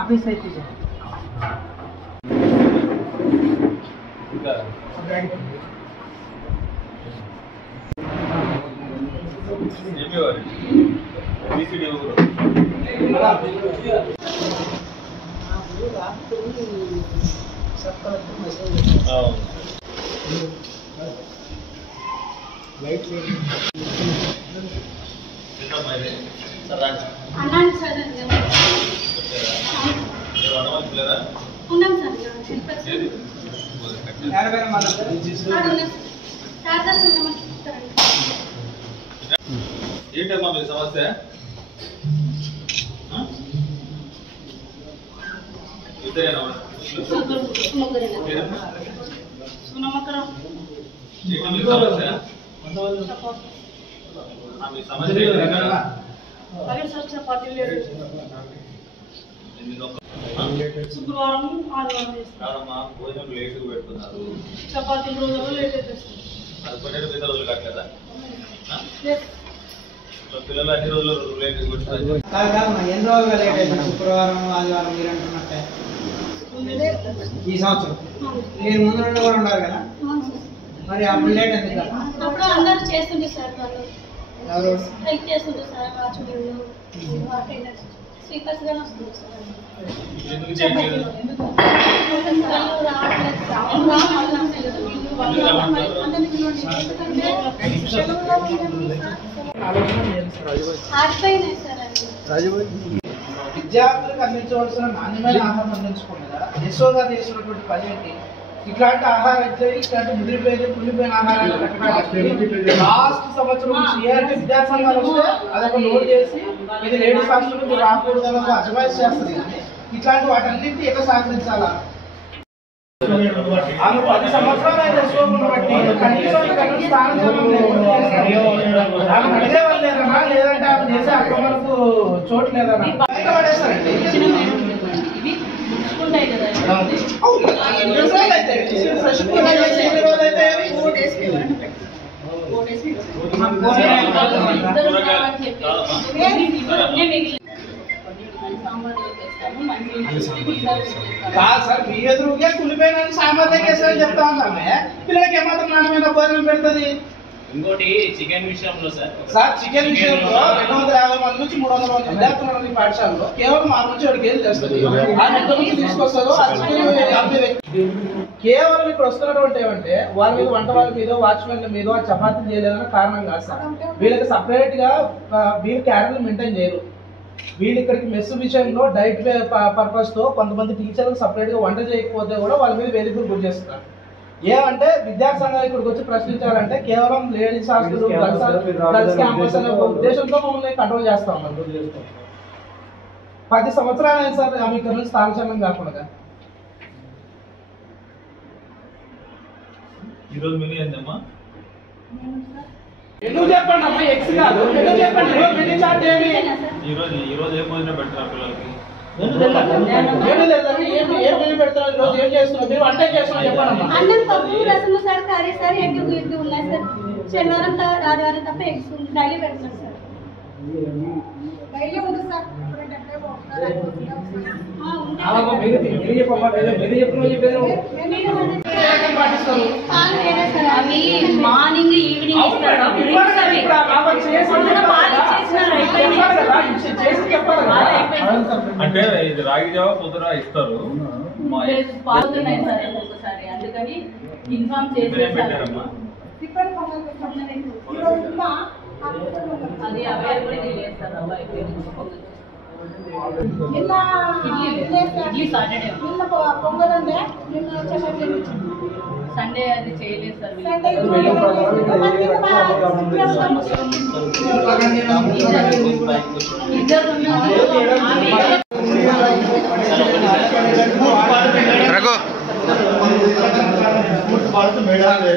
Office అయితే ఏంటమ్మా మీ సమస్య? శుక్రవారం ఆదివారం భోజనం లేట్ పెడుతున్నారు. చపాతీ రోజులు లేట్ చేస్తారు. అది పన్నెండు మిగతా రోజులు కట్టలేదా? పిల్లలు అన్ని రోజులు లేట్ ఎన్ని రోజులుగా లేట్ అయిపోయింది? శుక్రవారం ఆదివారం మీరు అంటున్నట్టే ఈ సంవత్సరం మీరు ముందు నుండి కూడా ఉన్నారు కదా, మరి అప్పుడు లేట్ ఎందుకు? అప్పుడు అందరూ చేస్తుండే సార్, ఎవరు హెల్ప్ చేస్తుండే సార్, వాచ్మెన్లు స్వీపర్స్ గానే వస్తుంది సార్. విద్యార్థులకు అందించవలసిన నాణ్యమైన ఆహారం అందించకుండా యశో గారు చేసినటువంటి పని ఏంటి? ఇట్లాంటి ఆహారం అయితే ఇట్లాంటి ముదిరిపోయిన కుళ్ళిపోయిన ఆహారాలు లాస్ట్ సంవత్సరం నుంచి ఏదంటే విద్యార్థి సంఘాలు వస్తే అదొక లోడ్ చేసి ఇది లేడీస్ హాస్టల్ మీరు రాకూడదు అని ఒక అజమాయిష్ చేస్తుంది. కానీ ఇట్లాంటి వాటన్నింటినీ ఎట్లా సహకరించాలా? ఆమె 10 సంవత్సరాలు అయితే బట్టి కనీసం స్థానం లేదన్నా, లేదంటే ఆమె చేసే అక్రమాలకు చోటు లేదన్నా బయట పడేస్తారండి. కాదు సార్, మీ ఎదురుగా కులిపోయిన సామర్థ్యం చేస్తారని చెప్తా ఉన్నామే. పిల్లలకి ఏమాత్రం నాణ్యమైన భోజనం పెడుతుంది. ఇంకోటి చికెన్ విషయంలో సార్ చికెన్ విషయంలో 250 మంది నుంచి 300 మంది విద్యార్థులు ఉన్న పాఠశాలలో కేవలం 6 నుంచి 7 కేజీలు చేస్తుంది. నుంచి తీసుకొస్తారు. కేవలం ఇక్కడ వస్తున్నటువంటి ఏమంటే వాళ్ళ మీద వంట వాళ్ళ మీద వాచ్మెన్ల మీద చపాతీలు చేయలేదన్న కారణం కాదు సార్. వీళ్ళకి సపరేట్ గా వీళ్ళు క్యారెట్లు మెయింటైన్ చేయరు. వీళ్ళు ఇక్కడికి మెస్ విషయంలో డైట్ పర్పస్ తో కొంతమంది టీచర్లకు సపరేట్ గా వంట చేయకపోతే కూడా వాళ్ళ మీద వేధింపులు గురి చేస్తున్నారు. ఏమంటే విద్యార్థి సంఘాలు ఇక్కడికి వచ్చి ప్రశ్నించాలంటే కేవలం లేడీస్ హాస్టల్ గర్ల్స్ క్యాంపస్ అనే ఉద్దేశంతో మమ్మల్ని కంట్రోల్ చేస్తా ఉన్నారు. 10 సంవత్సరాలు అయింది సార్ ఆమె ఇక్కడ నుంచి స్థానచలనం కాకుండా. ఈరోజు మెనూ ఏందమ్మా? ఎందుకు చెప్పండి అమ్మా, ఎక్స్ కాదు ఎందుకు చెప్పండి. మెనూ చార్ట్ ఏమి ఈ రోజు ఏం భోజనం పెట్టరా పిల్లలకి? అన్నం పప్పు రసము సార్, కర్రీ సార్, ఎగ్ ఉన్నాయి సార్. శనివారం ఆదివారం తప్ప ఎగ్స్ డైలీ పెడతారు సార్. డైలీ ఉంది సార్. అవి మార్నింగ్ ఈవినింగ్ అంటే ఇది రాగి జావా పొద్దున ఇస్తారు. పాలుతున్నాయి సార్ ఒక్కొక్కసారి, అందుకని ఇన్ఫార్మ్ చేసేసారమ్మా. అది అవైలబిలిటీ లేదు సార్. అవ్వ ఇడ్లీ సాటర్డే, సండే అది చేయలేదు సార్.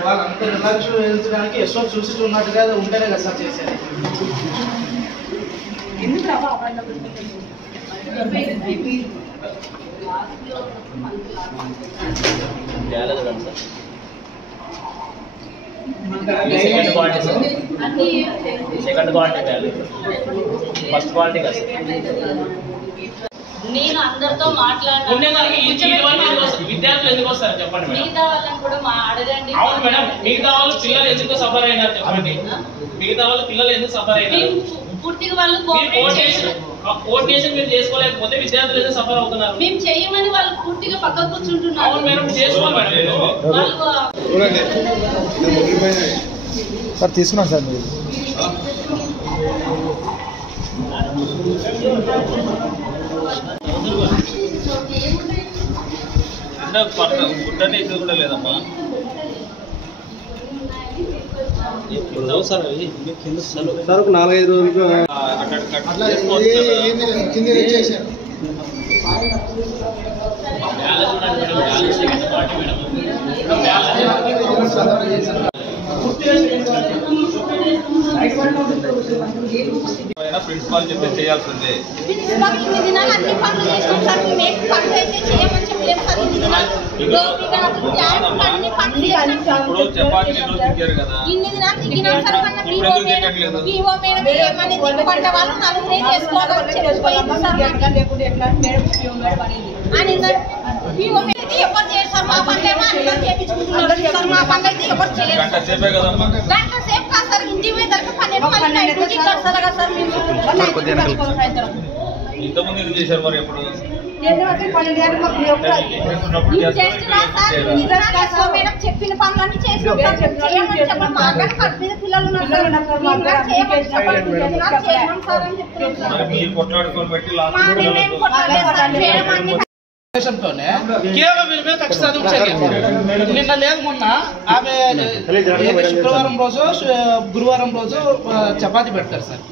వాళ్ళంతా నిర్లక్ష్యం వేయించడానికి ఎస్ఓ చూసి ఉన్నట్టుగా ఉంటేనే కదా సార్ చేసేది. సార్ సెకండ్ క్వాలిటీ సార్, అన్ని చేసి సెకండ్ క్వాలిటీ కాదు, ఫస్ట్ క్వాలిటీ కాదు సార్. నేను అందరితో మాట్లాడినా ఉండేదానికి ఈ చీటి వాళ్ళు ఎందుకు వస్తారు? విద్యార్థులు ఎందుకు వస్తారు చెప్పండి మేడం. మిగతా వాళ్ళని కూడా అడగండి. అవును మేడం, మిగతా వాళ్ళు పిల్లలు ఎందుకు సఫర్ అయినారు చెప్పండి. మిగతా వాళ్ళు పిల్లలు ఎందుకు సఫర్ అయినారు? పూర్తిగా వాళ్ళు కోఆర్డినేషన్ మీరు చేసుకోలేకపోతే విద్యార్థులు ఎందుకు సఫర్ అవుతున్నారు? మేము చేయమని వాళ్ళు పూర్తిగా పక్కకు కూర్చుంటున్నారు. అవును మేడం, చేసుకోవాలి మేడం. సార్ తీసుకున్నాను సార్ మీరు గుడ్డనే ఇది కూడా లేదమ్మా. సార్ ఒక 4-5 రోజులు సెకండ్ క్వాలిటీ మేడం. ప్రిన్సిపాల్ చెప్పి చేయాల్సిందే. ఇన్ని దినాలు అన్ని పనులు చేసినాం సార్. మేము పనులు అయితే చేయమని చెప్పలేము సార్. ఇన్ని దినాలు అన్ని పనులు చేసినాం సార్. ఇప్పుడు చపాతీ రోజు దిగారు కదా, ఇన్ని దినాలు దిగినాం సార్. మన పీఓ మేడం ఏమని దిగుపడ్డ వాళ్ళు నలుగురే చేసుకోవాలని చెప్పిపోయింది సార్. అని పీఓ మీద ఎవరు చేయరు సార్. మా పనులు ఏమో అందరూ చేయించుకుంటున్నారు సార్. మా పనులు అయితే ఎవరు చేయరు. గంట సేపే కదమ్మా. గంట సేపు కాదు సార్. ఇంటి మీద 12 మళ్ళీ నైట్ నుంచి సార్ మేము ఇంతకుముందు ఇది చేశారు మరి ఎప్పుడు? మేడం చెప్పిన పనులన్నీ చేసినాం సార్. చేయమని చెప్పండి. మాకు కడుపు మీద పిల్లలు ఉన్నారు సార్. చేయమని చెప్పండి. చేసినాం సార్ అని చెప్తున్నాం. మరి మీరు కొట్లాడుకొని పెట్టి మా మేము కొట్టలేదు సార్. చేయడం అన్ని తోనే కేవలం వీళ్ళ మీద కక్ష సాధింపు చర్య. నిన్న లేదు మొన్న ఆమె శుక్రవారం రోజు గురువారం రోజు చపాతీ పెడతారు సార్.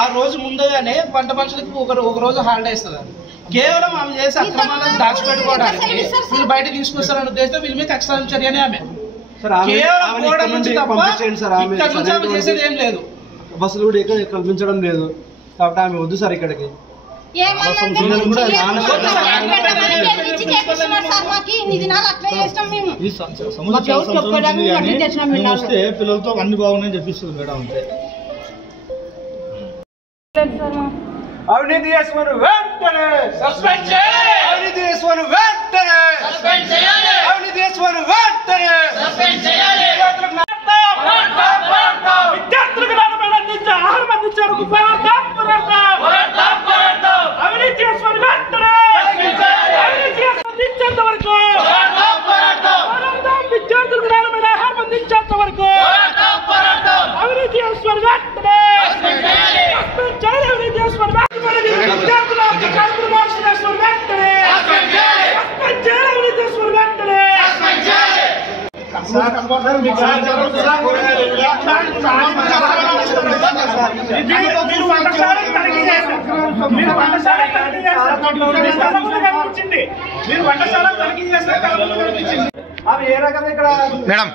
ఆ రోజు ముందుగానే వంట మనుషులకి ఒక రోజు హాలిడే ఇస్తారు. కేవలం ఆమె చేసే అక్రమాలను దాచిపెట్టుకోవడానికి వీళ్ళు బయట తీసుకొస్తారని ఉద్దేశంతో వీళ్ళ మీద కక్ష సాధింపు చర్య అని ఆమె కేవలం గోడ నుంచి తప్ప ఇక్కడ నుంచి ఆమె చేసేది ఏం లేదు. బస్సులు కూడా ఇక్కడ కల్పించడం లేదు కాబట్టి ఆమె వద్దు సార్ ఇక్కడికి. వస్తే పిల్లలతో అన్ని బాగున్నాయని చెప్పిస్తుంది మేడం. అంతే అవినీతి చేస్తున్నారు వెంటనే సస్పెండ్ చేయాలి. అవినీతి చేస్తున్నారు వెంటనే సస్పెండ్ చేయాలి. అవినీతి చేస్తున్నారు వెంటనే సస్పెండ్ చేయాలి. విద్యార్థులకు నాణ్యమైన ఆహారం అందించారు. అవినీతి చేస్తున్నారు వెంటనే అవినీతి అందించేంత వరకు విద్యార్థులకు నాణ్యమైన ఆహారం అందించేంత వరకు అవినీతి చేస్తున్నారు వెంటనే సస్పెండ్ చేయాలి. అవినీతి చేస్తున్నారు విద్యార్థుల కార్మికులు మార్చి చేస్తున్నారు వెంటనే సస్పెండ్ చేయాలి. అవినీతి చేస్తున్నారు వెంటనే సస్పెండ్ చేయాలి. అవి ఏ రకంగా ఇక్కడ మేడం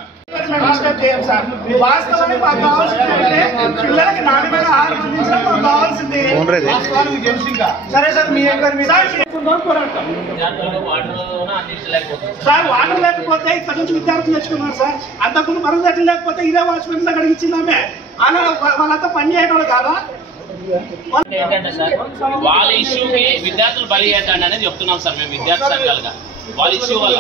వాస్తవానికి మాకు కావాల్సింది పిల్లలకి నాణ్యమైన ఆహారం అందించడం మాకు కావాల్సింది. సరే సార్ మీ సార్ వాటర్ లేకపోతే ఇక్కడ నుంచి విద్యార్థులు తెచ్చుకున్నారు సార్. అంతకుముందు మరుగుదొడ్లు లేకపోతే ఇదే వాచ్మెన్ దగ్గర ఇచ్చిందామే. అలా వాళ్ళంతా పని చేయడం కాదా? ఏంటంటే సార్ వాళ్ళ ఇష్యూకి విద్యార్థులు బలి చేద్దాండి అనేది చెప్తున్నాం సార్ మేము విద్యార్థి సంఘాలుగా. వాళ్ళ ఇష్యూ వల్ల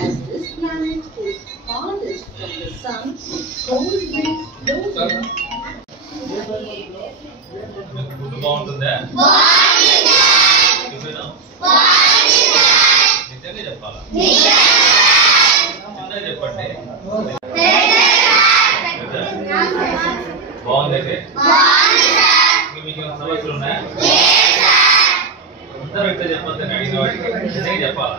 As this planet is farthest from the sun, cold winds blow in. బాగుంటుందా? నిజంగా చెప్పాలా? చిన్నగా చెప్పండి. బాగుంది. మీకు సమస్యలు ఉన్నాయా? అందరూ ఎట్లా చెప్పొద్దు అడిగిన వాడికి నిజంగా చెప్పాలా?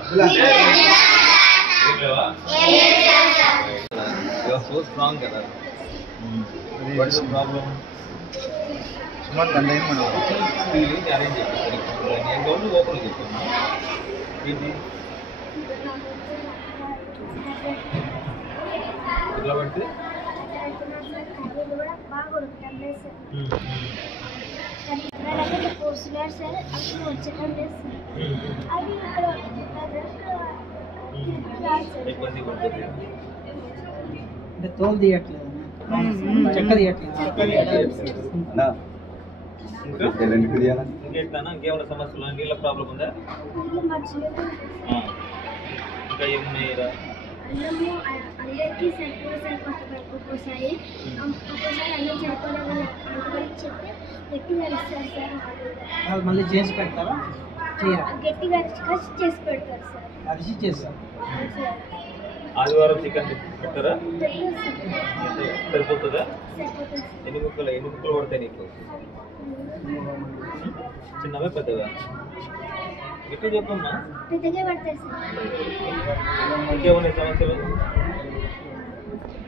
సో స్ట్రాంగ్ కదా. What is the problem? సుమారు గంట అయింది మేడం. అరేంజ్ చేయాలి. నేను గవర్నమెంట్ ఓపెన్ చెప్పాను. ఏంటి ఎట్లా పడితే పోస్తున్నారు సార్ అప్పుడు వచ్చేటం లేదు సార్ అది ఇక్కడ ఇబ్బంది పడుతుంది. అంటే తోలు తీయట్లేదు, చెక్క తీయట్లేదు. ఇంకేంటన్నా ఇంకేమైనా సమస్యలు నీళ్ళ ప్రాబ్లం ఉందా? ఇంకా ఏమున్నాయి? అన్నము అందరికీ సరిపోతాయి ఒక్కోసారి అన్నం సరిపోలేదని అంతవరకు చెప్తే గట్టిగా ఇస్తారు సార్. మళ్ళీ చేసి పెడతారా? చేయరా? గట్టిగా అరిచి చేసి పెడతారు సార్. అరిచి చేస్తారు. ఆదివారం చికెన్ పెట్టారా? పెట్టారు సరిపోతుందా? సరిపోతుంది. ఎన్ని ముక్కలు పడతాయి నీకు? చిన్నవా పెద్దగా? ఎట్లా చెప్పమ్మా. పెద్దగా పడతాయి సార్. ఇంకేమున్నాయి సమస్యలు?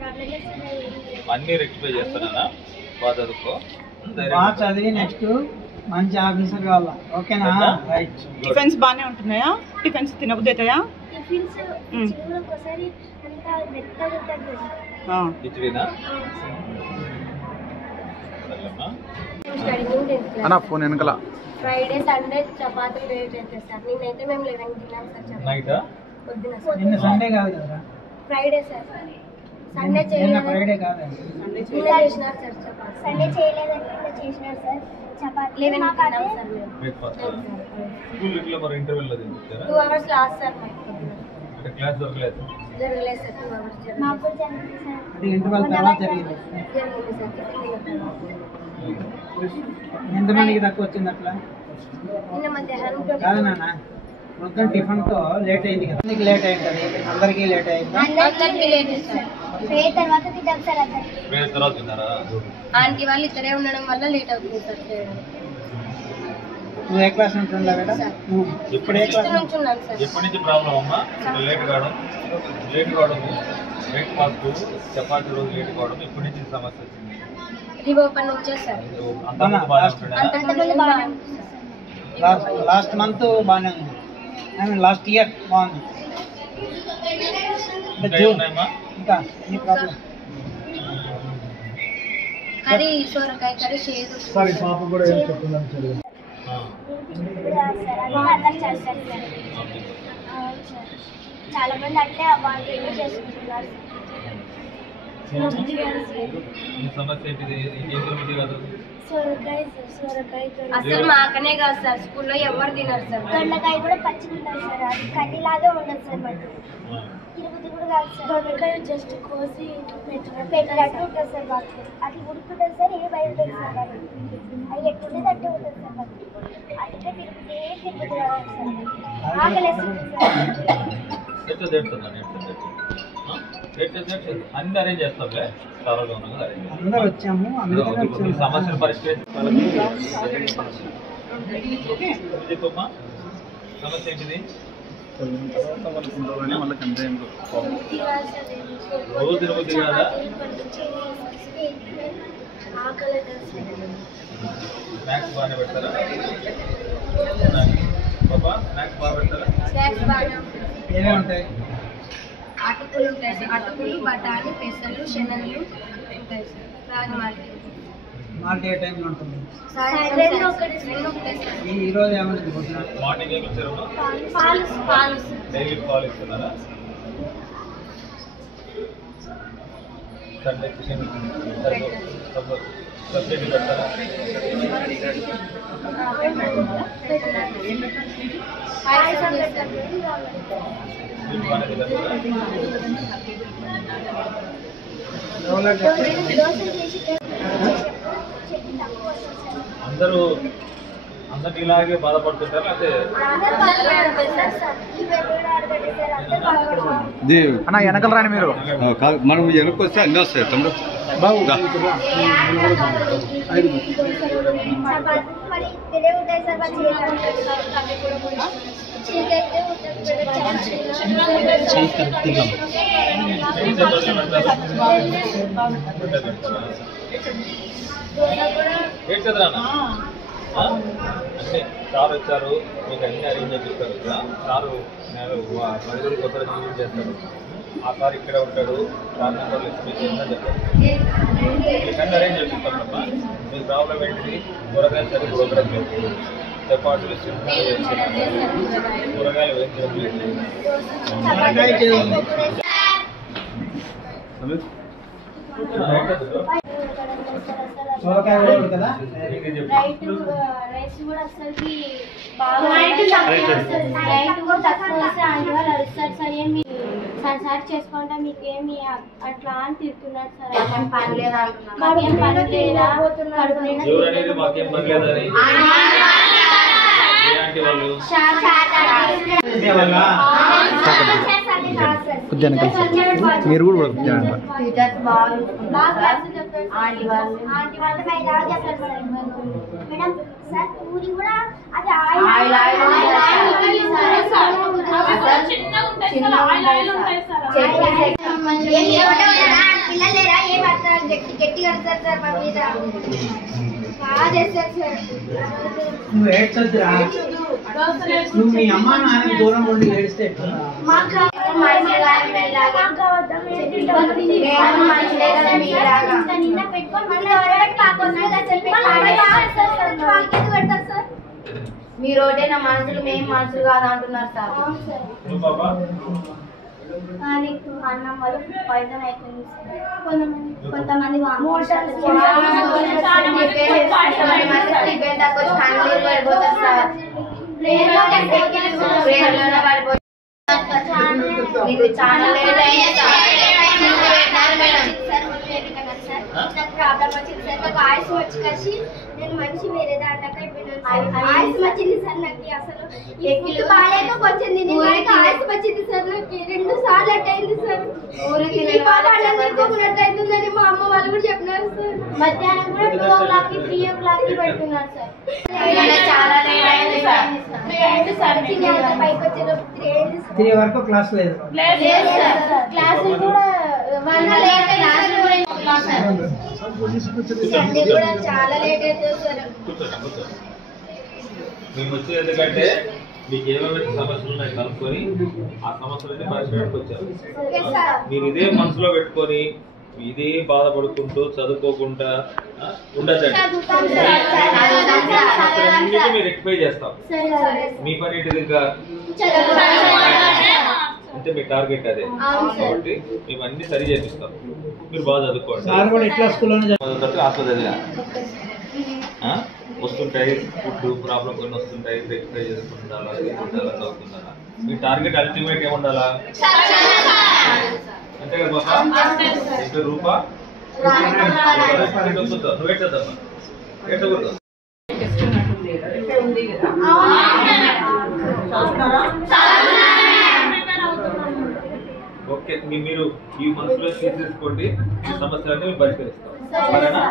Problem sir. అన్నీ రెక్టిఫై చేస్తానా? బాగా చదువుకో. బాగా చదివి నెక్స్ట్ మంచి ఆఫీసర్ కావాలా. ఓకేనా? రైట్. టిఫిన్స్ బాగానే ఉంటున్నాయా? టిఫిన్స్ తినబుద్ధి అవుతాయా? టిఫిన్స్ చిన్న ఒకసారి అంతా మెత్తగా ఉంటుంది సార్. కిచిడీనా? సరేమ్మా. అన్న ఫోన్ వెనకల. ఫ్రైడే సండే చపాతీలు లేట్ అవుతాయి సార్. నిన్నైతే మేము 11 తిన్నాం సార్ చపాతీ. నైటా? పొద్దున సార్. నిన్న సండే కాదు కదా? Friday sir. సండే నిన్న చేయలేదు. ఫ్రైడే కాదండి. నిన్న చేసినారు సార్ చపాతీ. సండే చేయలేదంటే నిన్న చేసినారు సార్ చపాతీ. 11 తిన్నాం సార్ మేము. బ్రేక్ఫాస్ట్ స్కూల్ ఇట్లా మరి ఇంటర్వెల్లో తింటారా? 2 hours లాస్ట్ సార్ మాకు పొద్దున. అంటే క్లాస్ దొరకలేదు. జరగలేదు సార్ 2 hours జరగలేదు. మాకు కూడా జరిగింది సార్. అది ఇంటర్వల్ తర్వాత జరిగింది. జరిగింది సార్. టిఫిన్ తిన్నాం. ఎంతమందికి తక్కువ వచ్చింది అట్లా? నిన్న మధ్యాహ్నం కాదు నాన్న, మొత్తం టిఫిన్తో లేట్ అయింది కదా. నీకు లేట్ అయింది, అందరికీ లేట్ అయింది. అందరికీ లేట్ సార్. ప్రే తర్వాత తింటాం సార్ అందరికీ. ప్రే తర్వాత తిన్నారా? ఆంటీ వాళ్ళు ఇద్దరే ఉండడం వల్ల లేట్ అవుతుంది సార్ చేయడానికి. నువ్వు ఏ క్లాస్ ఉంటుందా బేటా? ఇప్పుడు ఏ క్లాస్? నుంచి ఉన్నాను సార్. ఎప్పటి నుంచి ప్రాబ్లం అమ్మా? లేట్ కావడం బ్రేక్ఫాస్ట్ చపాతీ రోజు లేట్ కావడం ఎప్పటి నుంచి సమస్య వచ్చింది? రివోపన్ వచ్చే సార్. అంతకుముందు బాగానే ఉంటాడా? అంతకుముందు బాగానే ఉంటుంది సార్. లాస్ట్ మంత్ బాగానే ఉంది. ఐ మీన్ లాస్ట్ ఇయర్ బాగుంది. ఇంకా ఏమున్నాయమ్మా? ఇంకా నీ ప్రాబ్లం? కర్రీ సోరకాయ కర్రీ చేదు. సారీ పాప కూడా ఏం చెప్తున్నాను సార్. చాలా మంది అంటే వాళ్ళు చేసుకుంటున్నారు. ఈ సమస్య ఏంటిది? ఇంకేంటి కాదు? సోరకాయ అసలు మాకనే కాదు సార్, స్కూల్లో ఎవరు తినరు సార్. దొండకాయ కూడా పచ్చిగా ఉంటుంది సార్. అది కర్రీలాగే ఉండదు సార్. మాకు తిరుపతి కూడా కాదు సార్. దొండకాయ జస్ట్ కోసి పెట్టినట్టు ఉంటుంది సార్. మాకు అట్లా ఉడుకుంటుంది సార్. ఏ బయట ఉంటుంది సార్. అది ఎట్టుండేది అట్టే ఉంటుంది సార్. మాకు అందుకే తిరుపతి కావాలి సార్. ఆకలి వేస్తుంది సార్. అన్ని అరేంజ్ చేస్తాంలే. త్వరగా ఉన్నది అందరూ వచ్చాము, అందుకనే ఈ వచ్చాము. సమస్యను పరిష్కరించాలి. చెప్పమ్మా సమస్య ఏంటిది? వాళ్ళకి అంతే రోజు తిరుపతి కాదా? ఆకలి స్నాక్స్ బాగానే పెడతారా? పాపా స్నాక్స్ బాగా పెడతారా? స్నాక్స్ బాగా ఉంటుంది. ఏమేమి ఉంటాయి? అటుకులు ఉంటాయి సార్. అటుకులు, బఠానీ, పెసలు, శనగలు ఉంటాయి సార్. రాజమాలి మాకు ఏ టైంలో ఉంటుంది? రెండు ఒకటే సార్. ఈ రోజు ఏమైంది పొద్దున? మార్నింగ్ ఏమి ఇచ్చారు? పాలు డైలీ పాలు ఇస్తున్నారా? సండే చికెన్ సబ్జెక్ట్ పెడతారా? పాయసం పెడతారు. స్వీట్ బాగానే తింటారా? అందరూ ఇలాగే బాధపడుతుంటారు అయితే అన్న వెనకలు రాని మీరు. మనం వెనక్కి వస్తే అన్నీ వస్తాయి తమ్ముడు. మరి తినే ఉంటాయి సార్ అంటే సార్ వచ్చారు, మీకు అన్ని అరేంజ్ చేపిస్తారు కదా. సారు 10 రోజులకు ఒకసారి విజిట్ చేస్తారు. ఆ సార్ ఇక్కడే ఉంటాడు. సార్ నెంబర్లు ఇచ్చి మీకు ఏమన్నా చెప్తారు. మీకు అన్ని అరేంజ్ చేపిస్తామమ్మా. మీకు ప్రాబ్లం ఏంటిది? కూరగాయలు సరిగ్గా ఉడకట్లేదు, చపాతీలు చిన్నగా చేస్తున్నారు, కూరగాయలు వేయించట్లేదు. రైస్ కూడా అసలుకి బాగా నైట్ కూడా తక్కువ వస్తే ఆంటీ వాళ్ళు అడుగుతారు సార్ ఏమి సార్ చేసుకుంటా మీకేమి అట్లా అని తిడుతున్నారు సార్. పని లేదా మాకేం పని లేదా మాకేం పని లేదని మీరు కూడా టీచర్స్ బాగా ఆంటీ వాళ్ళు చెప్తారు సార్. మేడం సార్ పూరి కూడా అది ఆయిల్ పిల్లలేరా ఏం పడతారు గట్టిగా వస్తారు సార్ మా మీద బాగా చేస్తారు సార్. నువ్వు ఏడ్చొద్దురా, నువ్వు మీ అమ్మ నాన్న దూరం ఉండి ఏడిస్తే మీరు ఒకటే నా మనుషులు మేము మనుషులు కాదు అంటున్నారు సార్. అన్నం వల్ల పాయిజన్ అయిపోయింది. కొంతమంది పడిపోతారు సార్. మీకు చాలా లేట్ అయింది నాకు ప్రాబ్లం వచ్చింది సార్. నాకు ఆయుష్ వచ్చి కలిసి నేను మనిషి వేరే దాంట్లో అయిపోయినాను. ఆయుష్ వచ్చింది సార్ నాకు. అసలు ఎక్కిలు బాగాలేక కొంచెం ఆయుష్ వచ్చింది సార్. నాకు 2 సార్లు అట్ అయింది సార్. అవుతుందని మా అమ్మ వాళ్ళు కూడా చెప్పినారు సార్. మధ్యాహ్నం కూడా 2 o'clock 3 o'clock పెడుతున్నారు సార్. చాలా లేట్ అయింది సార్. 3 సార్ పైకి వచ్చేటప్పుడు 3 వరకు క్లాస్ లేదు. క్లాసులు కూడా చాలా లేట్ అవుతుంది సార్. మేము వచ్చేది ఎందుకంటే మీకు ఏమేమి సమస్యలు ఉన్నాయి కనుక్కొని ఆ సమస్యలన్నీ పరిష్కారానికి వచ్చారు. మీరు ఇదే మనసులో పెట్టుకొని ఇదే బాధపడుకుంటూ చదువుకోకుండా ఉండదండి. మీరు రెక్టిఫై చేస్తాం. మీ పని ఏంటిది? ఇంకా అంటే మీ టార్గెట్ అదే కాబట్టి మేము అన్ని సరి చేపిస్తాం. మీరు బాగా చదువుకోండి. వస్తుంటాయి ఫుడ్ ప్రాబ్లం కొన్ని వస్తుంటాయి, రెక్టిఫై చేసుకుంటారా, చదువుకుంటారా. మీ టార్గెట్ అల్టిమేట్ ఏముండాలా? అంతే కదా బాబా? రూపా నువ్వే చదమ్మా, ఎట్టకూడదు. ఓకే, మీరు ఈ మనసులో తీసేసుకోండి. ఈ సమస్యలన్నీ మేము పరిష్కరిస్తాం. సరేనా?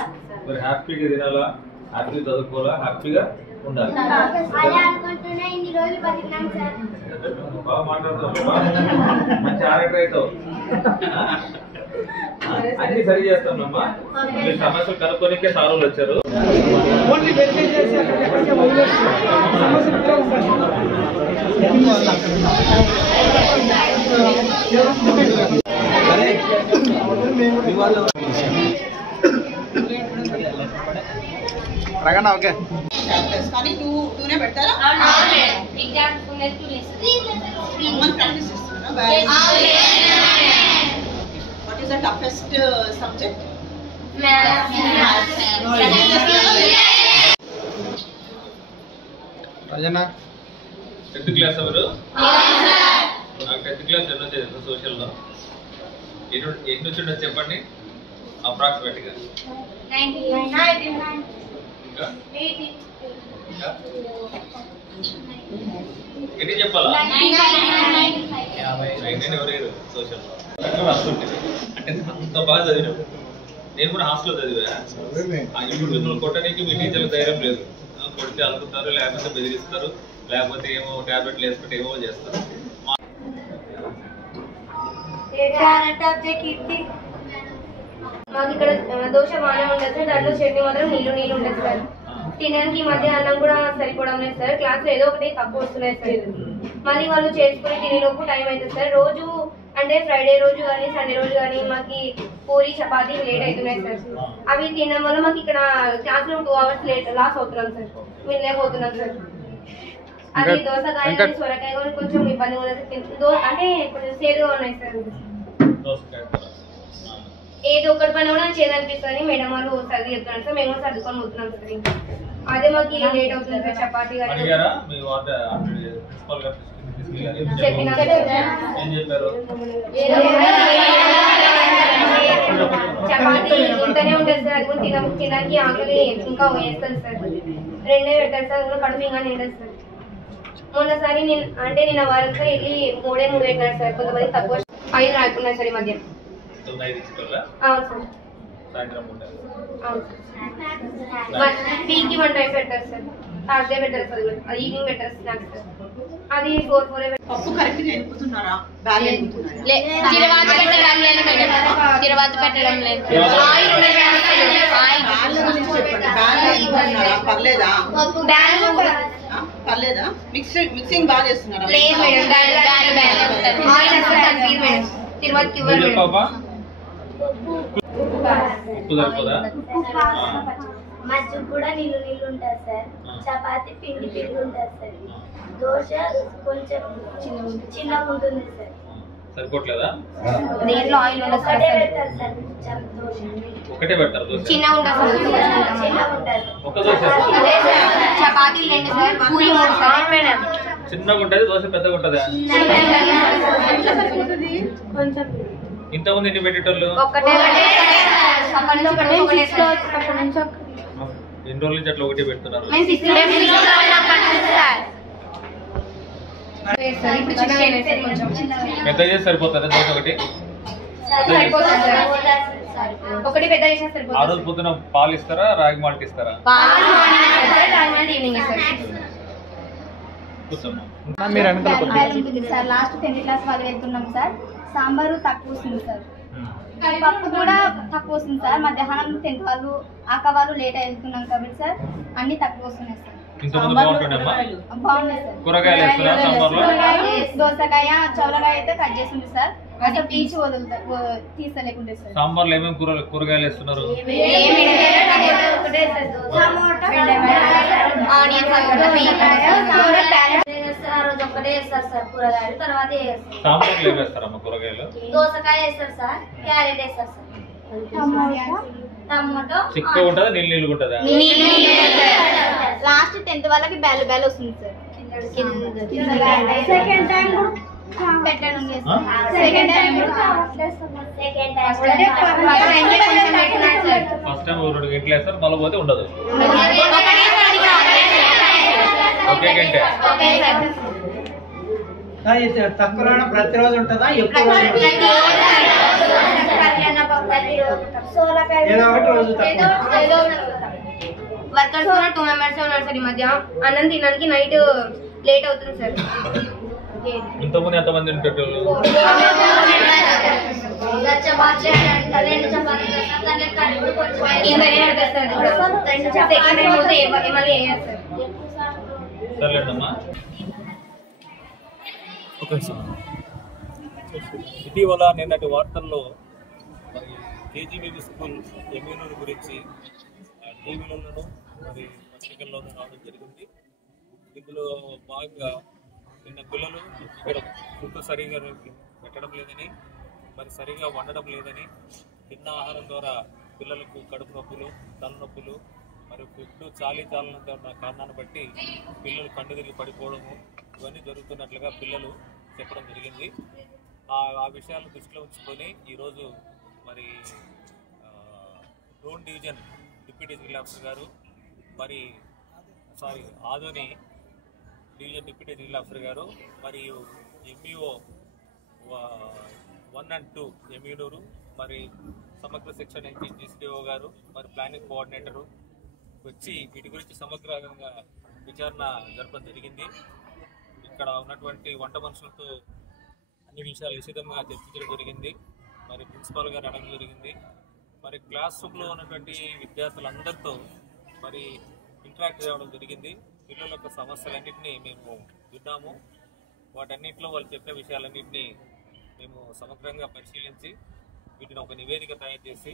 మీరు హ్యాపీగా తినాలా, హ్యాపీగా చదువుకోవాలా, హ్యాపీగా ఉండాలి. బాగా మాట్లాడుతావు, మంచి ఆరోగ్యం అవుతావు. అన్ని సరి చేస్తామమ్మా. మీరు సమస్యలు కనుక్కోనికే సారులు వచ్చారు. రగనా ఓకే కానీ 2 పెడతారా? What is the toughest subject? రజనా 10th class ఎవరు? నాకు 10th క్లాస్ ఎన్నో చదివింది సోషల్లో. ఎన్ని వచ్చిండో చెప్పండి అప్రాక్సిమేట్ గా. ఇంకా ఎన్ని చెప్పాలా? 99 ఎవరు సోషల్లో వస్తుంటుంది. అంటే అంత బాగా చదివినావు. నేను కూడా హాస్టల్లో చదివా. ఇప్పుడు మిమ్మల్ని కొట్టడానికి మీ టీచర్లు ధైర్యం లేదు. కొడితే అలుగుతారు, లేకపోతే బెదిరిస్తారు, లేకపోతే ఏమో టాబ్లెట్లు వేసుకుంటే ఏమో చేస్తారు. మాకు ఇక్కడ దోశ బాగానే ఉంటుంది సార్, దాంట్లో చట్నీ మాత్రం నీళ్ళు నీళ్ళు ఉంటుంది సార్. తినడానికి ఈ మధ్య అన్నం కూడా సరిపోవడం లేదు సార్. క్లాస్లో ఏదో ఒకటి తక్కువ వస్తున్నాయి సార్. మళ్ళీ వాళ్ళు చేసుకుని తినేలోపు టైం అవుతుంది సార్. రోజు అంటే ఫ్రైడే రోజు కానీ సండే రోజు కానీ మాకు పూరి చపాతీ లేట్ అవుతున్నాయి సార్. అవి తినడం వల్ల మాకు ఇక్కడ క్లాస్లో 2 hours లాస్ అవుతున్నాం సార్. వెళ్ళలేకపోతున్నాం సార్. అది దోసకాయ సొరకాయ కూడా కొంచెం ఇబ్బంది ఉంది సార్. అంటే కొంచెం సేదుగా ఉన్నాయి సార్. ఏదో ఒకటి పని కూడా చేయాలనిపిస్తుంది. మేడం వాళ్ళు సర్ది చెప్తున్నారు సార్. మేము కూడా సర్దుకొని పోతున్నాం సార్. అదే మాకు లేట్ అవుతుంది సార్. చపాతీ కానీ చపాతీ ఇంతనే ఉంటుంది సార్. అది కూడా తినడానికి ఆకలి ఇంకా వేస్తుంది సార్. 2 పెడతారు సార్. కూడా కడుపు ఇంకా నిండదు సార్. మొన్నసారి నిన్న వారం సార్ వెళ్ళి 3 పెట్టినారు సార్. కొంతమంది తక్కువ 5 రాకున్నారు సార్ ఈ మధ్య. అవును సార్. అవును సార్. వీక్కి 1 టైం పెడతారు సార్. థర్స్డే పెట్టారు సార్. ఈవినింగ్ పెట్టారు స్నాక్స్ సార్. అది 4 పప్పు కరెక్ట్ గా ఎనుకుతున్నారా? బ్యాగ్ ఎనుకుతున్నారా? పర్లేదా? పర్లేదా? మిక్సింగ్ బాగా చేస్తున్నారా? మజ్జిగ కూడా నీళ్ళు నీళ్ళు ఉంటుంది సార్. చపాతి పిండి పిండి ఉంటుంది సార్. దోశ కొంచెం చిన్నగా ఉంటుంది సార్. సరిపోట్లేదా? దీంట్లో ఆయిల్ ఒకటే పెడతారు సార్. ఒకటే పెడతారు దోశ? చిన్నగా ఉంటుంది సార్. చిన్నగా ఉంటుంది. ఒక దోశ చపాతీలు 2 సార్. పూరి 3 సార్. మేడం చిన్నగా ఉంటుంది దోశ, పెద్దగా ఉంటుందా? కొంచెం ఇంతకుముందు ఎన్ని పెట్టేటోళ్ళు? ఒకటే ఎన్ని రోజుల నుంచి అట్లా ఒకటి పెడుతున్నారు? పెద్ద చేసి సరిపోతుంది దోశ ఒకటి? ఒకటి పెద్ద చేసినా సరిపోతుంది. ఆ రోజు పొద్దున పాలు ఇస్తారా, రాగి మాల్ట్ ఇస్తారా? సార్ లాస్ట్ 10th క్లాస్ వాళ్ళు వెళ్తున్నాం సార్. సాంబారు తక్కువ వస్తుంది సార్. పప్పు కూడా తక్కువ వస్తుంది సార్. మధ్యాహ్నం 10th వాళ్ళు అక్క వాళ్ళు లేట్ వెళ్తున్నాం కాబట్టి సార్ అన్ని తక్కువ వస్తున్నాయి సార్. బాగున్నాయి సార్. కూరగాయలు వేస్తున్నారా సాంబార్లో? దోసకాయ చౌరకాయ అయితే కట్ చేస్తుంది సార్. అసలు పీచు తీసలేకుంటే సార్. సాంబార్లో ఏమేమి కూరగాయలు వేస్తున్నారు? సాంబార్లో ఏమి వేస్తారమ్మా కూరగాయలు? దోసకాయ వేస్తారు సార్. క్యారెట్ వేస్తారు సార్. టమాటో చిక్కగా ఉంటుందా, నీళ్ళు నీళ్ళు ఉంటుందా? లాస్ట్ 10th వాళ్ళకి బ్యాలు బ్యాలు వస్తుంది సార్. సెకండ్ టైం పెట్టడం సెకండ్ టైం ఫస్ట్ టైం 2 గంటలు వేస్తారు, మళ్ళీ పోతే ఉండదు. ఒకే గంట తక్కువ ప్రతిరోజు ఉంటుందా? ఎప్పుడు వర్కర్స్ కూడా 2 members ఉన్నారు సార్. ఈ మధ్య అన్నం తినడానికి నైట్ లేట్ అవుతుంది సార్. ఇంతకుముందు ఎంతమంది ఉంటారు? సర్లేండమ్మా. ఇటీవల నిన్నటి వార్తల్లో మరి కేజీబీబీ స్కూల్ ఎమ్యూనర్ గురించి టీవీలలోనూ మరి పత్రికల్లోనూ రావడం జరిగింది. ఇందులో భాగంగా నిన్న పిల్లలు ఇక్కడ ఫుడ్ సరిగా పెట్టడం లేదని, మరి సరిగా వండడం లేదని, తిన్న ఆహారం ద్వారా పిల్లలకు కడుపు నొప్పులు, తలనొప్పులు, మరి ఫుడ్ చాలినంత కారణాన్ని బట్టి పిల్లలు కళ్ళు తిరిగి పడిపోవడము ఇవన్నీ జరుగుతున్నట్లుగా పిల్లలు చెప్పడం జరిగింది. ఆ విషయాలను దృష్టిలో ఉంచుకొని ఈరోజు మరి రోడ్ డివిజన్ డిప్యూటీ జిల్లా ఆఫీసర్ గారు ఆదోని డివిజన్ డిప్యూటీ జిల్లా ఆఫీసర్ గారు మరియు ఎంఈఓ 1 and 2 ఎమ్యూనూరు, మరి సమగ్ర శిక్షణ నుంచి జీసీడీఓ గారు మరి ప్లానింగ్ కోఆర్డినేటరు వచ్చి వీటి గురించి సమగ్రంగా విచారణ జరపడం జరిగింది. ఇక్కడ ఉన్నటువంటి వంట మనుషులతో అన్ని విషయాలు నిశితంగా చర్చించడం జరిగింది. మరి ప్రిన్సిపాల్ గారు అడగడం జరిగింది. మరి క్లాస్ రూమ్లో ఉన్నటువంటి విద్యార్థులందరితో మరి ఇంటరాక్ట్ అవ్వడం జరిగింది. పిల్లల యొక్క సమస్యలన్నింటినీ మేము విన్నాము. వాటన్నింటిలో వాళ్ళు చెప్పిన విషయాలన్నింటినీ మేము సమగ్రంగా పరిశీలించి వీటిని ఒక నివేదిక తయారు చేసి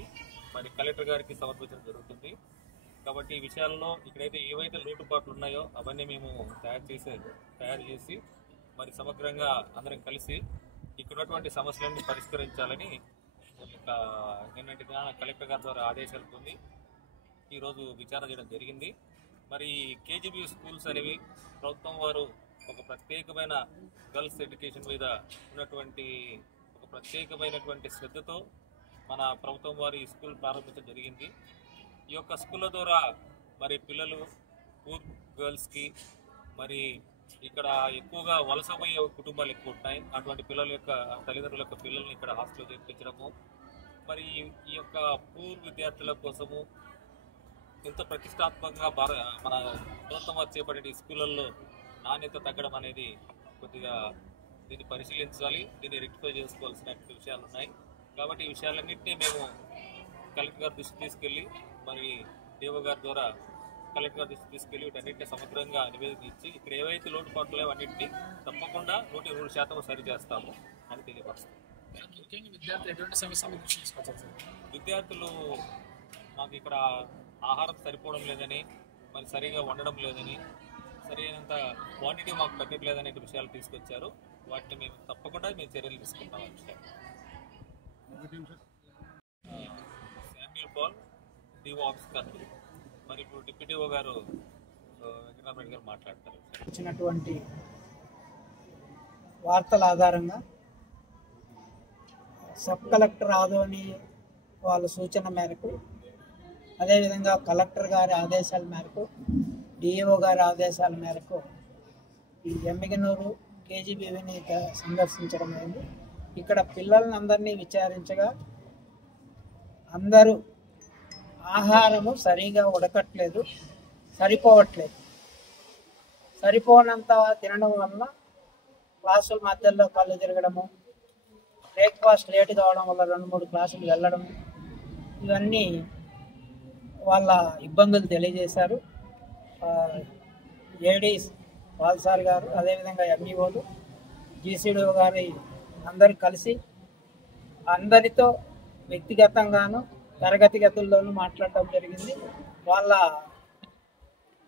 మరి కలెక్టర్ గారికి సమర్పించడం జరుగుతుంది. కాబట్టి ఈ విషయాల్లో ఇక్కడైతే ఏవైతే లోటుపాట్లు ఉన్నాయో అవన్నీ మేము తయారు చేసి మరి సమగ్రంగా అందరం కలిసి ఇక్కడ ఉన్నటువంటి సమస్యలన్నీ పరిష్కరించాలని నిన్నటి కలెక్టర్ గారి ద్వారా ఆదేశాలు పొంది ఈరోజు విచారణ చేయడం జరిగింది. మరి కేజీబీ స్కూల్స్ అనేవి ప్రభుత్వం వారు ఒక ప్రత్యేకమైన గర్ల్స్ ఎడ్యుకేషన్ మీద ఉన్నటువంటి ఒక ప్రత్యేకమైనటువంటి శ్రద్ధతో మన ప్రభుత్వం వారు ఈ స్కూల్ ప్రారంభించడం జరిగింది. ఈ యొక్క స్కూళ్ళ ద్వారా మరి పిల్లలు పూర్ గర్ల్స్కి మరి ఇక్కడ ఎక్కువగా వలసపోయే కుటుంబాలు ఎక్కువ ఉంటాయి. అటువంటి పిల్లల యొక్క తల్లిదండ్రుల యొక్క పిల్లల్ని ఇక్కడ హాస్టల్లో చేర్పించడము మరి ఈ యొక్క పూర్ విద్యార్థుల కోసము ఎంతో ప్రతిష్టాత్మకంగా మన ప్రభుత్వం వారు చేపట్టే స్కూళ్ళల్లో నాణ్యత తగ్గడం అనేది కొద్దిగా దీన్ని పరిశీలించాలి, దీన్ని రెక్టిఫై చేసుకోవాల్సిన విషయాలు ఉన్నాయి. కాబట్టి ఈ విషయాలన్నింటినీ మేము కలెక్టర్ గారి దృష్టికి తీసుకెళ్ళి మరి డిఓ గారి ద్వారా కలెక్టర్ గారి దృష్టికి తీసుకెళ్ళి వీటన్నింటినీ సమగ్రంగా నివేదిక ఇచ్చి ఇక్కడ ఏవైతే లోటుపాట్లు అన్నింటినీ తప్పకుండా 100% సరి చేస్తాము అని తెలియపరుస్తాం. విద్యార్థులు మాకు ఇక్కడ ఆహారం సరిపోవడం లేదని మరి సరిగా వండడం లేదని సరైనంత క్వాంటిటీ మాకు పెట్టట్లేదనే విషయాలు తీసుకొచ్చారు. వాటిని మేము తప్పకుండా చర్యలు తీసుకుంటాం. Samuel Paul DO office Kurnool. మరి ఇప్పుడు డిప్యూటీఓ గారు వెంకటరామరెడ్డి గారు మాట్లాడతారు. ఇచ్చినటువంటి వార్తల ఆధారంగా సబ్ కలెక్టర్ ఆదోని వాళ్ళ సూచన మేరకు అదేవిధంగా కలెక్టర్ గారి ఆదేశాల మేరకు డిఏఓ గారి ఆదేశాల మేరకు ఈ ఎమ్మిగనూరు కేజీబీవీని సందర్శించడం అయింది. ఇక్కడ పిల్లల్ని అందరినీ విచారించగా అందరూ ఆహారము సరిగా ఉడకట్లేదు, సరిపోనంత తినడం వల్ల క్లాసుల మధ్యలో కళ్ళు తిరగడము, బ్రేక్ఫాస్ట్ లేట్ కావడం వల్ల 2-3 క్లాసులు వెళ్ళడం, ఇవన్నీ వాళ్ళ ఇబ్బందులు తెలియజేశారు. ఏడీస్ వాల్సార్ గారు అదేవిధంగా ఎంఈఓలు జీసీడీఓ గారి అందరూ కలిసి అందరితో వ్యక్తిగతంగాను తరగతి గదుల్లోనూ మాట్లాడటం జరిగింది. వాళ్ళ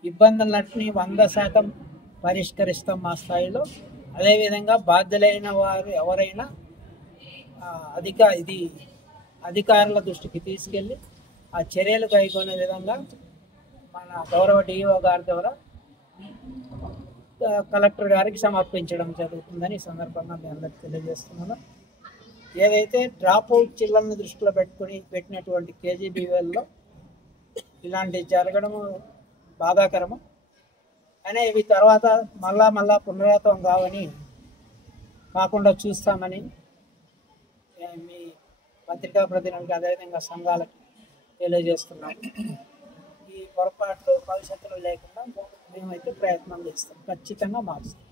ఇబ్బందులన్నింటినీ 100% పరిష్కరిస్తాం మా స్థాయిలో. అదేవిధంగా బాధ్యులైన వారు ఎవరైనా అధికారుల దృష్టికి తీసుకెళ్ళి ఆ చర్యలు కైగొనే విధంగా మన గౌరవ డిఓ గారి ద్వారా కలెక్టర్ గారికి సమర్పించడం జరుగుతుందని ఈ సందర్భంగా మీ అందరికీ తెలియజేస్తున్నాను. ఏదైతే డ్రాప్ అవుట్ చిల్లలను దృష్టిలో పెట్టినటువంటి కేజీబీవీల్లో ఇలాంటివి జరగడము బాధాకరము. కానీ ఇవి తర్వాత మళ్ళా పునరావృతం కాకుండా చూస్తామని మీ పత్రికా ప్రతినిధులకు అదేవిధంగా సంఘాలకు తెలియజేస్తున్నాం. ఈ పొరపాట్లు భవిష్యత్తులో లేకుండా మేమైతే ప్రయత్నం చేస్తాం, ఖచ్చితంగా మారుస్తాం.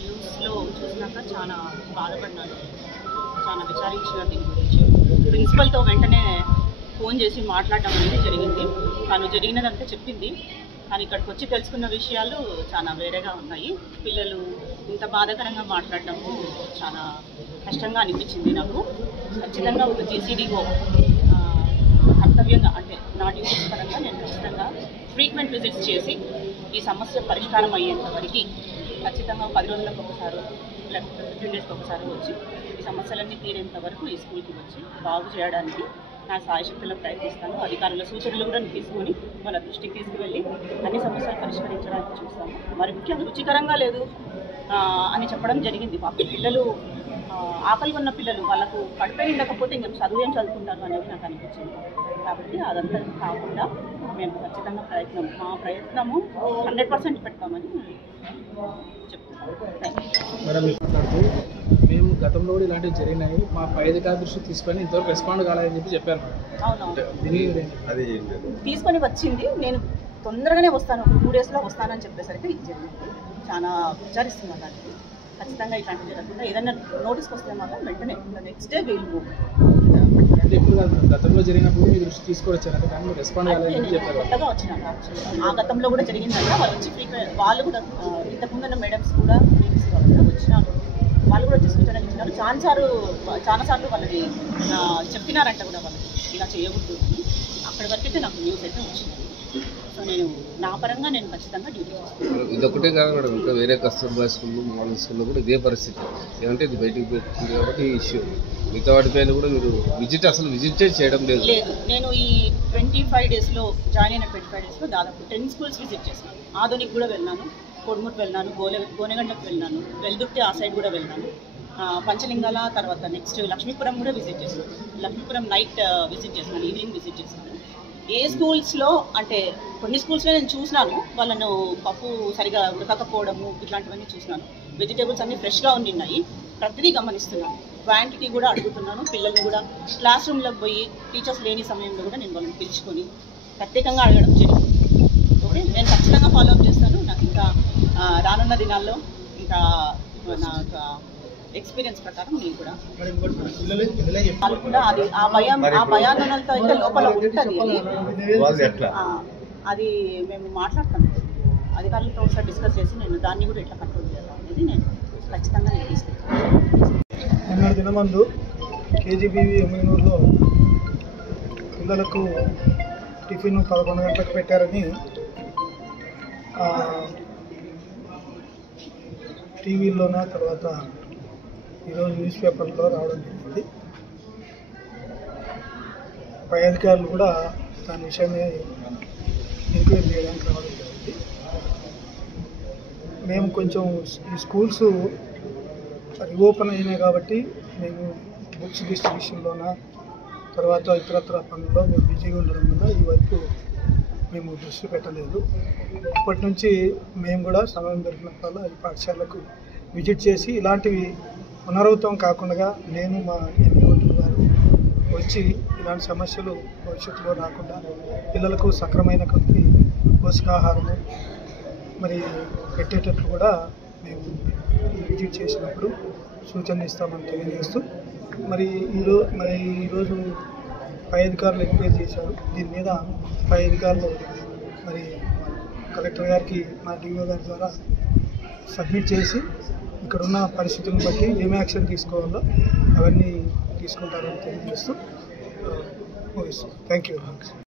న్యూస్లో చూసినాక చాలా బాధపడినాను, చాలా విచారించిన దీని గురించి. ప్రిన్సిపల్తో వెంటనే ఫోన్ చేసి మాట్లాడడం అనేది జరిగింది. తను జరిగినదంతా చెప్పింది. కానీ ఇక్కడికి వచ్చి తెలుసుకున్న విషయాలు చాలా వేరేగా ఉన్నాయి. పిల్లలు ఇంత బాధాకరంగా మాట్లాడడం చాలా కష్టంగా అనిపించింది నాకు. ఖచ్చితంగా ఒక జీసీడీఓ కర్తవ్యంగా, అంటే నా డ్యూటీస్ పరంగా నేను ఖచ్చితంగా ఫ్రీక్వెంట్ విజిట్స్ చేసి ఈ సమస్య పరిష్కారం అయ్యేంత వరకు ఖచ్చితంగా 10 రోజులకు ఒకసారి లేకపోతే 15 డేస్కి ఒకసారి వచ్చి ఈ సమస్యలన్నీ తీరేంత వరకు ఈ స్కూల్కి వచ్చి బాగు చేయడానికి నా సాయశక్తుల్లో ప్రయత్నిస్తాను. అధికారుల సూచనలు కూడా తీసుకొని వాళ్ళ దృష్టికి తీసుకువెళ్ళి అన్ని సమస్యలు పరిష్కరించడానికి చూస్తాను. మరి ముఖ్యంగా రుచికరంగా లేదు అని చెప్పడం జరిగింది. పాపం పిల్లలు ఆకలిగా ఉన్న పిల్లలు, వాళ్ళకు కడుపే నిండకపోతే ఇంకా చదువు ఏం చదువుకుంటారు అనేది నాకు అనిపించింది. కాబట్టి అదంతా కాకుండా మేము ఖచ్చితంగా మా ప్రయత్నము 100% పెడతామని చెప్తున్నాను. Thank you. మేము గతంలో కూడా ఇలాంటివి జరిగినాయి, మా పై అధికారి దృష్టి తీసుకొని ఇంతవరకు రెస్పాండ్ కాలేదని చెప్పి చెప్పారు తీసుకొని వచ్చింది. నేను తొందరగానే వస్తాను, 2 డేస్లో వస్తానని చెప్పేసరికి ఇది జరిగింది. చాలా విచారిస్తున్నాను దానికి. ఖచ్చితంగా ఇట్లాంటివి జరగకుండా ఏదైనా నోటీస్కి వస్తే మాత్రం వెంటనే నెక్స్ట్ డే వీళ్ళు అంటే ఇప్పుడు గతంలో జరిగినప్పుడు మీ దృష్టి తీసుకొచ్చారంటే కానీ మీరు రెస్పాండ్ కాలేదని చెప్పారు. కొత్తగా వచ్చినాను. ఆ గతంలో కూడా జరిగిందంటే వాళ్ళు వచ్చి వాళ్ళు కూడా ఇంతకుముందున్న మేడమ్స్ కూడా వచ్చినారు, వాళ్ళు కూడా తీసుకొచ్చారని ఇచ్చినారు. చాలాసార్లు వాళ్ళని చెప్పినారంట కూడా వాళ్ళకి ఇలా చేయకూడదు అని. అక్కడి వరకైతే నాకు న్యూస్ అయితే వచ్చింది. సో నేను నా పరంగా నేను ఖచ్చితంగా డ్యూటీ చేస్తాను. ఇదొకటే కాదు మేడం, ఇంకా వేరే కస్తూర్బా స్కూల్లో మోడల్ స్కూల్లో కూడా ఇదే పరిస్థితి. ఏమంటే ఇది బయటకు పెట్టింది కాబట్టి ఈ ఇష్యూ. మిగతా వాటిపైన కూడా మీరు విజిట్ చేయడం లేదు. నేను ఈ 25 డేస్లో జాయిన్ అయిన 25 డేస్లో దాదాపు 10 స్కూల్స్ విజిట్ చేశాను. ఆధునిక్ కూడా వెళ్ళాను, కొడుమూరు వెళ్ళాను, గోనెగండకు వెళ్ళాను, వెల్దుర్తి ఆ సైడ్ కూడా వెళ్ళాను, పంచలింగాల తర్వాత నెక్స్ట్ లక్ష్మీపురం కూడా విజిట్ చేశాను. లక్ష్మీపురం నైట్ విజిట్ చేశాను, ఈవినింగ్ విజిట్ చేశాను. ఏ స్కూల్స్లో అంటే కొన్ని స్కూల్స్లో నేను చూసినాను వాళ్ళను పప్పు సరిగా ఉడకకపోవడము ఇట్లాంటివన్నీ చూసినాను. వెజిటేబుల్స్ అన్నీ ఫ్రెష్గా ఉన్నాయి, ప్రతిదీ గమనిస్తున్నాను. క్వాంటిటీ కూడా అడుగుతున్నాను. పిల్లల్ని కూడా క్లాస్ రూమ్లోకి పోయి టీచర్స్ లేని సమయంలో కూడా నేను వాళ్ళని పిలుచుకొని ప్రత్యేకంగా అడగడం జరిగింది. ఓకే, నేను ఖచ్చితంగా ఫాలో అప్ చేస్తాను. నాకు ఇంకా రానున్న దినాల్లో ఇంకా నా ఎక్స్పీరియన్స్ ప్రకారం నేను కూడా వాళ్ళు కూడా అది ఆ భయాందోళనలతో అయితే లోపల ఉంటుంది. అది మేము మాట్లాడతాం అధికారులతో ఒకసారి డిస్కస్ చేసి నేను దాన్ని కూడా ఎట్లా కంట్రోల్ చేయాలి అనేది నేను ఖచ్చితంగా నేను తీసుకెళ్తాను. నిన్న దినమందు కేజీబీవీ ఎమ్మెనూరులో పిల్లలకు టిఫిన్ 11 గంటలకు పెట్టారని టీవీలోన తర్వాత ఈరోజు న్యూస్ పేపర్లో రావడం జరిగింది. పై అధికారులు కూడా దాని విషయమే ఎంక్వైరీ చేయడానికి రావడం జరిగింది. మేము కొంచెం ఈ స్కూల్స్ రీఓపెన్ అయినాయి కాబట్టి మేము బుక్స్ డిస్ట్రిబ్యూషన్లోన తర్వాత ఇతరత్ర పనుల్లో మేము బిజీగా ఉండడం వల్ల ఈ వైపు మేము దృష్టి పెట్టలేదు. ఇప్పటి నుంచి మేము కూడా సమయం దొరికినప్పుడల్లా ఈ పాఠశాలకు విజిట్ చేసి ఇలాంటివి పునరావృతం కాకుండా నేను మా ఎంపీఓటీ గారు వచ్చి ఇలాంటి సమస్యలు భవిష్యత్తులో రాకుండా పిల్లలకు సక్రమైన పోషకాహారము మరి పెట్టేటట్లు కూడా మేము విజిట్ చేసినప్పుడు సూచనలు ఇస్తామని తెలియజేస్తూ మరి ఈరోజు పై అధికారులు ఎంక్వైరీ చేశారు. దీని మీద పై అధికారులు మరి కలెక్టర్ గారికి మా డిఓ గారి ద్వారా సబ్మిట్ చేసి ఇక్కడున్న పరిస్థితులను బట్టి ఏం యాక్షన్ తీసుకోవాలో అవన్నీ తీసుకుంటారని తెలియజేస్తూ ముగిస్తాం. Thank you very much.